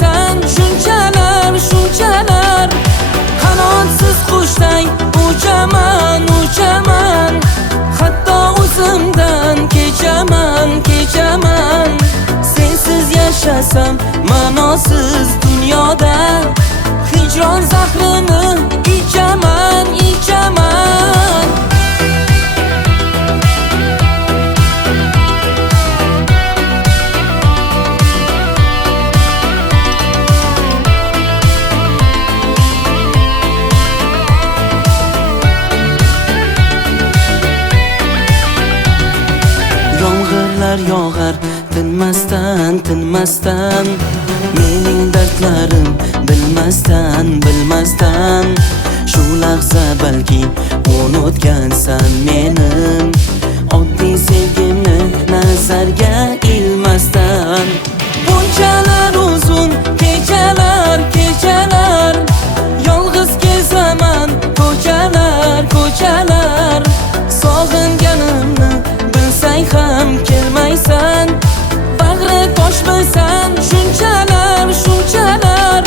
toshmasan shunchalar shunchalar. Qanotsiz qushday uchaman uchaman, hatto o'zimdan kechaman kechaman. Sensiz yashasam ma'nosiz dunyoda, hijron zahrini ichaman ichaman. Yomg'irlar yog'ar tinmasdan tinmasdan, mening dardlarim bilmasdan bilmasdan. Shu lahza balki unutgansan menim oddiy sevgimni nazarga ilmasdan. Bunchalar uzun kechalar kechalar, yolg'iz kezaman ko'chalar ko'chalar. Sog'inganimni bilsang ham kelmaysan, bag'ri toshmasan shunchalar shunchalar.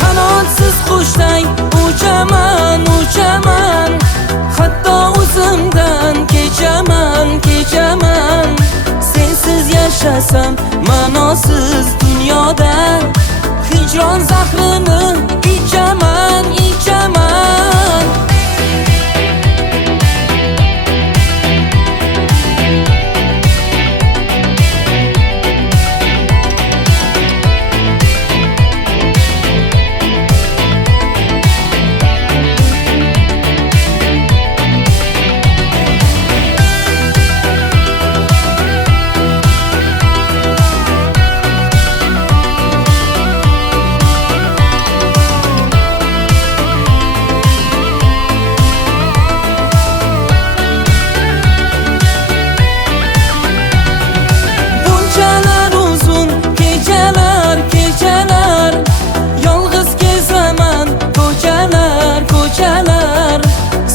Qanotsiz qushday uchaman uchaman, hatto o'zimdan kechaman kechaman. Sensiz yashasam ma'nosiz dunyoda, hijron zahrini ichaman ichaman.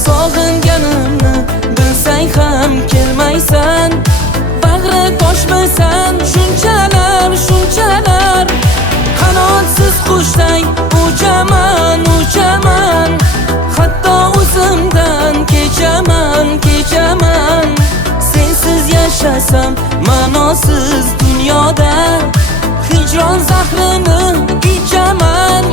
Sog'inganimni bilsang ham kelmaysan, bag'ri toshmasan shunchalar shunchalar. Qanotsiz qushday uchaman uchaman, hatto o'zimdan kechaman kechaman. Sensiz yashasam ma'nosiz dunyoda, hijron zahrini ichaman